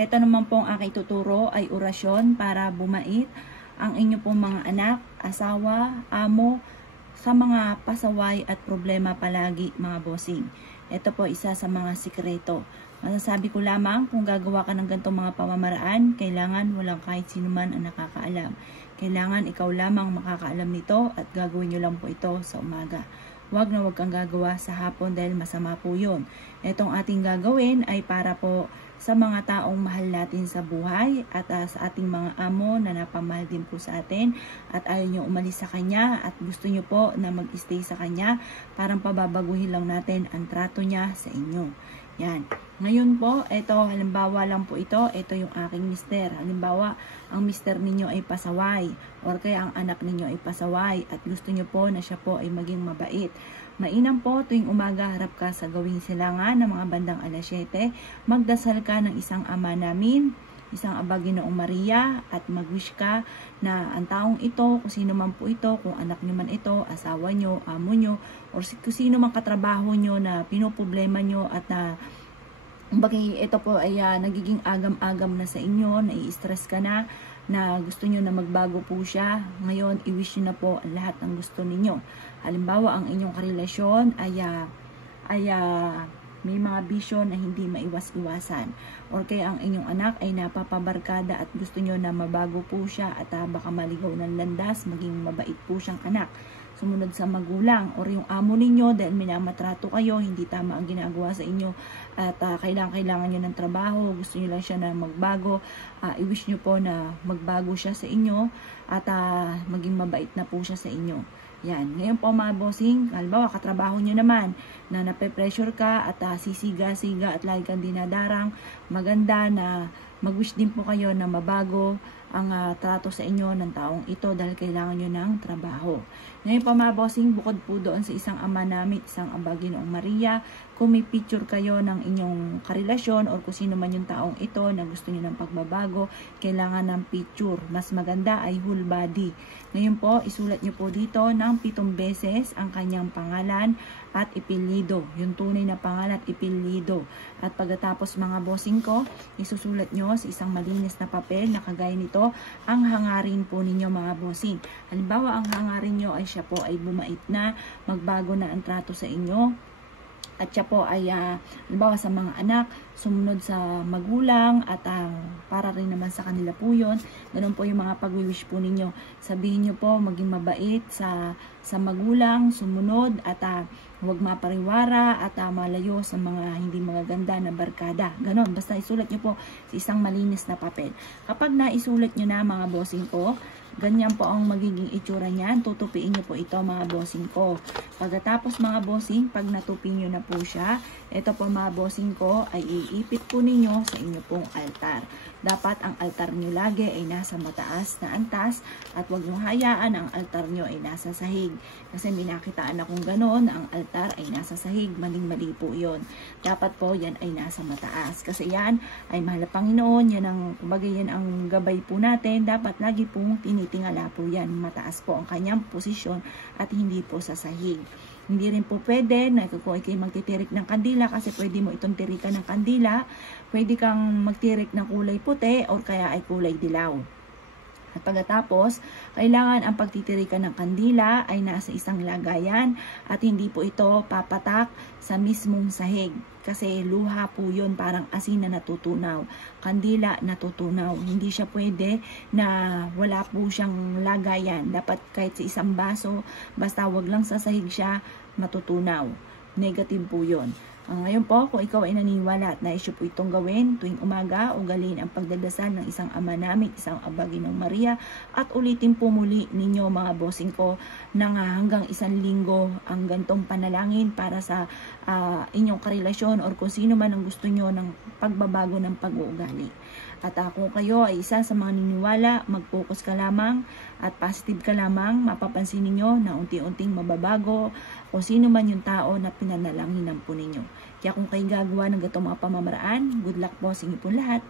Ito naman pong aking tuturo ay orasyon para bumait ang inyo pong mga anak, asawa, amo, sa mga pasaway at problema palagi mga bossing. Ito po isa sa mga sikreto. Masasabi ko lamang kung gagawa ka ng ganitong mga pamamaraan, kailangan walang kahit sino man ang nakakaalam. Kailangan ikaw lamang makakaalam nito at gagawin nyo lang po ito sa umaga. Huwag na huwag kang gagawa sa hapon dahil masama po yun. Itong ating gagawin ay para po sa mga taong mahal natin sa buhay at sa ating mga amo na napamahal din po sa atin at ayaw nyo umalis sa kanya at gusto nyo po na mag-stay sa kanya, parang pababaguhin lang natin ang trato niya sa inyo. Yan. Ngayon po, ito, halimbawa lang po ito yung aking mister. Halimbawa, ang mister ninyo ay pasaway or kaya ang anak ninyo ay pasaway at gusto nyo po na siya po ay maging mabait. Mainam po tuwing umaga harap ka sa gawing silangan ng mga bandang alas 7, magdasal ka ng isang Ama Namin, isang Aba Ginoong Maria at mag-wish ka na ang taong ito, kung sino man po ito, kung anak nyo man ito, asawa nyo, amo nyo, or kung sino man katrabaho nyo na pinoproblema nyo at na ito po ay nagiging agam-agam na sa inyo, nai-stress ka na gusto nyo na magbago po siya. Ngayon, i-wish nyo na po ang lahat ng gusto ninyo. Halimbawa, ang inyong karelasyon ay may mga bisyon na hindi maiwas-iwasan. Or kaya ang inyong anak ay napapabarkada at gusto nyo na mabago po siya at baka maligaw ng landas, maging mabait po siyang anak. Sumunod sa magulang or yung amo ninyo dahil minamatrato kayo, hindi tama ang ginagawa sa inyo at kailangan nyo ng trabaho, gusto nyo lang siya na magbago, i-wish nyo po na magbago siya sa inyo at maging mabait na po siya sa inyo. Yan. Ngayon po mga bossing, halimbawa katrabaho nyo naman na nape-pressure ka at sisiga-siga at lagi kang dinadarang, maganda na mag-wish din po kayo na mabago ang trato sa inyo ng taong ito dahil kailangan nyo ng trabaho. Ngayon po mga bossing, bukod po doon sa isang Ama Namin, isang Aba Ginoong Maria, kung may picture kayo ng inyong karelasyon or kung sino man yung taong ito na gusto nyo ng pagbabago, kailangan ng picture. Mas maganda ay whole body. Ngayon po, isulat nyo po dito ng 7 beses ang kanyang pangalan at ipilido. Yung tunay na pangalan at ipilido. At pagkatapos mga bossing ko, isusulat nyo sa isang malinis na papel na kagaya nito ang hangarin po ninyo mga bossing. Halimbawa, ang hangarin nyo ay siya po ay bumait na, magbago na ang trato sa inyo. At siya po ay, halimbawa sa mga anak, sumunod sa magulang at para rin naman sa kanila po yun. Ganun po yung mga pag-wish po ninyo. Sabihin nyo po, maging mabait sa magulang, sumunod at huwag mapariwara at malayo sa mga hindi magaganda na barkada. Ganon, basta isulat nyo po sa isang malinis na papel. Kapag naisulat nyo na mga bossing ko, ganyan po ang magiging itsura niyan. Tutupiin nyo po ito mga bossing ko. Pagkatapos mga bossing, pag natupi nyo na po siya, ito po mga bossing ko ay iipit po ninyo sa inyo pong altar. Dapat ang altar nyo lagi ay nasa mataas na antas at huwag nyo hayaan ang altar nyo ay nasa sahig. Kasi minakitaan akong ganon, ang altar ay nasa sahig, maling-mali po yun. Dapat po yan ay nasa mataas. Kasi yan ay mahal na Panginoon, yan ang, kumbaga yan ang gabay po natin. Dapat lagi pong tinitingala po yan. Mataas po ang kanyang posisyon at hindi po sa sahig. Hindi rin po pwede na kung ikay magtitirik ng kandila kasi pwede mo itong tirikan ng kandila. Pwede kang magtirik ng kulay puti or kaya ay kulay dilaw. At pagkatapos, kailangan ang pagtitirikan ng kandila ay nasa isang lagayan at hindi po ito papatak sa mismong sahig. Kasi luha po yun, parang asin na natutunaw. Kandila natutunaw. Hindi siya pwede na wala po siyang lagayan. Dapat kahit sa isang baso, basta wag lang sa sahig siya, matutunaw. Negative po yun. Ngayon po, kung ikaw ay naniniwala at naisyo po itong gawin, tuwing umaga, ugalin ang pagdadasal ng isang Ama Namin, isang Aba Ginoong Maria, at ulitin po muli ninyo mga bossing ko ng hanggang 1 linggo ang gantong panalangin para sa inyong karelasyon or kung sino man ang gusto nyo ng pagbabago ng pag-uugali. At kung kayo ay isa sa mga niniwala, mag-focus ka lamang at positive ka lamang, mapapansin ninyo na unti-unting mababago o sino man yung tao na pinanalanginan po ninyo. Kaya kung kayo gagawa ng gatong mga pamamaraan, good luck po sa inyo po lahat.